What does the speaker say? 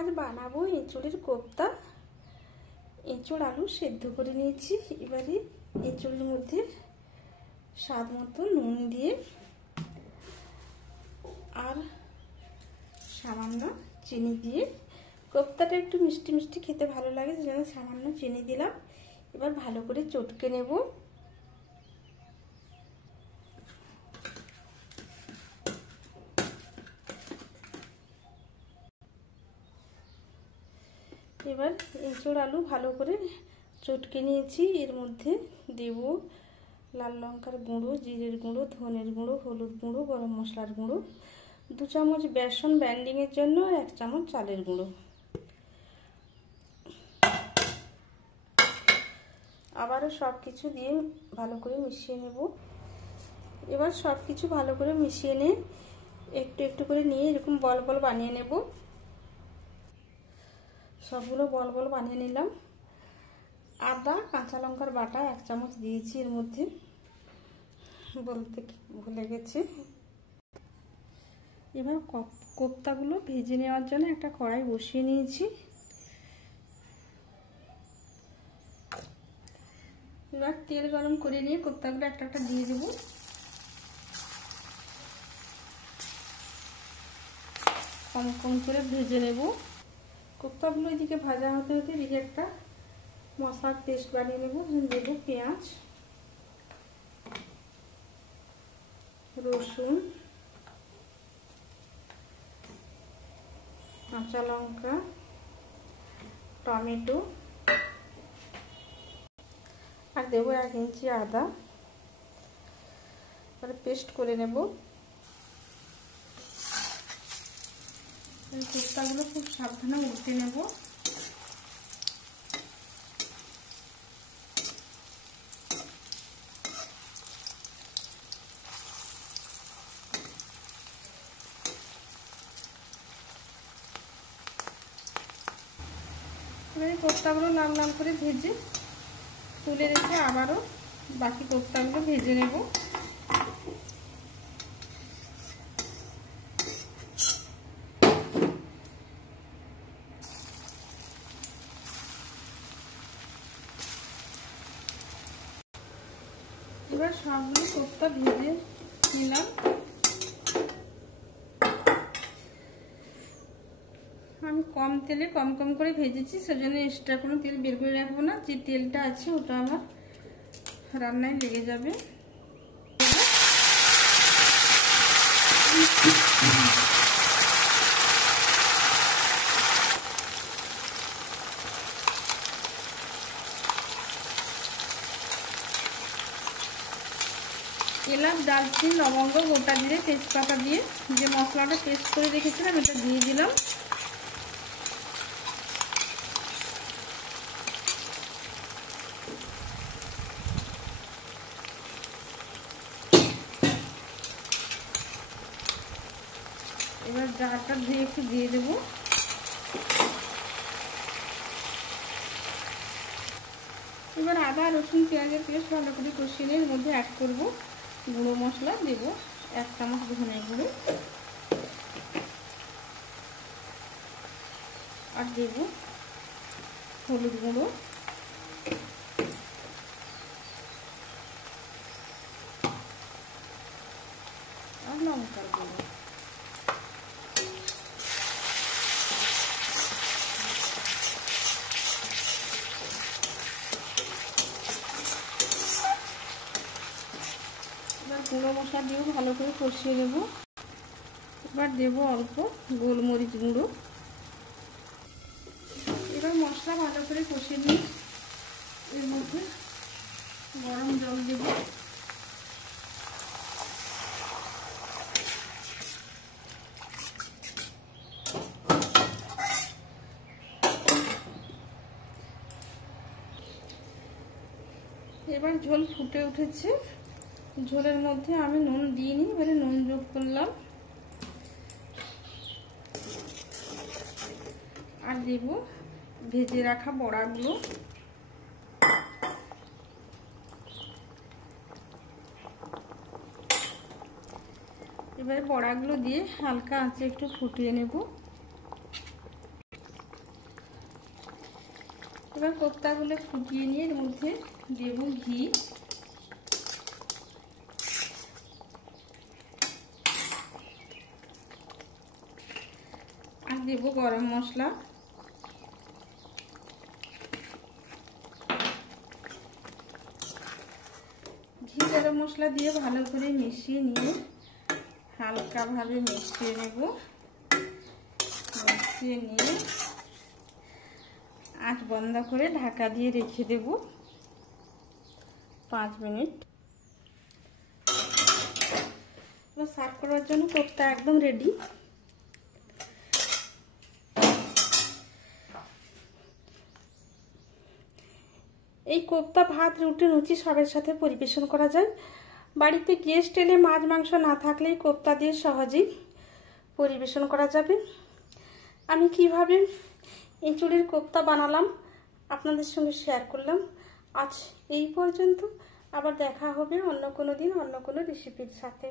আজ বানাবো এঁচোড়ের কোপ্তা। এঁচোড় আলু সেদ্ধ করে নিয়েছি। এবারে এঁচোড়ের মধ্যে স্বাদ মতো নুন দিয়ে আর সামান্য চিনি দিয়ে, কোপ্তাটা একটু মিষ্টি মিষ্টি খেতে ভালো লাগে, সেজন্য সামান্য চিনি দিলাম। এবার ভালো করে চটকে নেব। এবার এঁচোড় আলু ভালো করে চটকে নিয়েছি। এর মধ্যে দেব লাল লঙ্কার গুঁড়ো, জিরের গুঁড়ো, ধনের গুঁড়ো, হলুদ গুঁড়ো, গরম মশলার গুঁড়ো, 2 চামচ বেসন ব্যান্ডিংয়ের জন্য, 1 চামচ চালের গুঁড়ো। আবারও সব কিছু দিয়ে ভালো করে মিশিয়ে নেব। এবার সব কিছু ভালো করে মিশিয়ে নিয়ে একটু একটু করে নিয়ে এরকম বল বল বানিয়ে নেব। সবগুলো বল বল বানিয়ে নিলাম। আদা কাঁচা লঙ্কার বাটা 1 চামচ দিয়েছি এর মধ্যে, বলতে ভুলে গেছি। এবার কোপ্তাগুলো ভেজে নেওয়ার জন্য একটা কড়াই বসিয়ে নিয়েছি। এবার তেল গরম করে নিয়ে কোপ্তাগুলো একটা একটা দিয়ে দেবো। কম কম করে ভেজে নেব। কোপ্তাগুলো এদিকে ভাজা হতে হতে এদিকে একটা মশলার পেস্ট বানিয়ে নেব। দেব পেঁয়াজ, রসুন, কাঁচা লঙ্কা, টমেটো আর দেবো 1 ইঞ্চি আদা। এবারে পেস্ট করে নেব। কোপ্তাগুলো খুব সাবধানে উল্টে নেব। এবারে কোপ্তাগুলো লাল লাল করে ভেজে তুলে রেখে আবারও বাকি কোপ্তাগুলো ভেজে নেব। এবার সবগুলো কোপ্তা ভেজে নিলাম। আমি কম তেলে কম কম করে ভেজেছি, সেজন্য এক্সট্রা কোনো তেল বের করে রাখবো না। যে তেলটা আছে ওটা আমার রান্নায় লেগে যাবে। এলাচ, দারচিনি, লবঙ্গ, গোটা জিরে, তেজপাতা দিয়ে যে মশলাটা পেস্ট করে রেখেছিলাম এটা দিয়ে দিলাম। এবার জারটা ধুয়ে একটু দিয়ে দেবো। এবার আদা, রসুন, পেঁয়াজের পেস্ট ভালো করে কষিয়ে নিয়ে এর মধ্যে অ্যাড করবো গুঁড়ো মশলা। দেবো 1 চামচ ধনে গুঁড়ো আর দেবো হলুদ গুঁড়ো আর লঙ্কার গুঁড়ো। এবার গুঁড়ো মশলা দিয়েও ভালো করে কষিয়ে নেব। এবার দেবো অল্প গোলমরিচ গুঁড়ো। এবার মশলা ভালো করে কষিয়ে নিয়ে এর মধ্যে গরম জল দেব। এবার ঝোল ফুটে উঠেছে। ঝোলের মধ্যে আমি নুন দিইনি, এবারে নুন যোগ করলাম আর দেব ভেজে রাখা বড়াগুলো। এবারে বড়াগুলো দিয়ে হালকা আঁচে একটু ফুটিয়ে নেব। এবার কোপ্তাগুলো ফুটিয়ে নিয়ে এর মধ্যে দেব ঘি, আর দেব গরম মশলা, ঘি গরম মশলা দিয়ে ভালো করে মিশিয়ে নিয়ে হালকাভাবে মিশিয়ে নেব। মিশিয়ে নিয়ে আঁচ বন্ধ করে ঢাকা দিয়ে রেখে দেব 5 মিনিট। সার্ভ করার জন্য কোপ্তা একদম রেডি। এই কোপ্তা ভাত, রুটি, লুচি সবের সাথে পরিবেশন করা যায়। বাড়িতে গেস্ট এলে মাছ মাংস না থাকলেই কোপ্তা দিয়ে সহজেই পরিবেশন করা যাবে। আমি কিভাবে এঁচোড়ের কোপ্তা বানালাম আপনাদের সঙ্গে শেয়ার করলাম। আজ এই পর্যন্ত, আবার দেখা হবে অন্য কোনো দিন অন্য কোনো রেসিপির সাথে।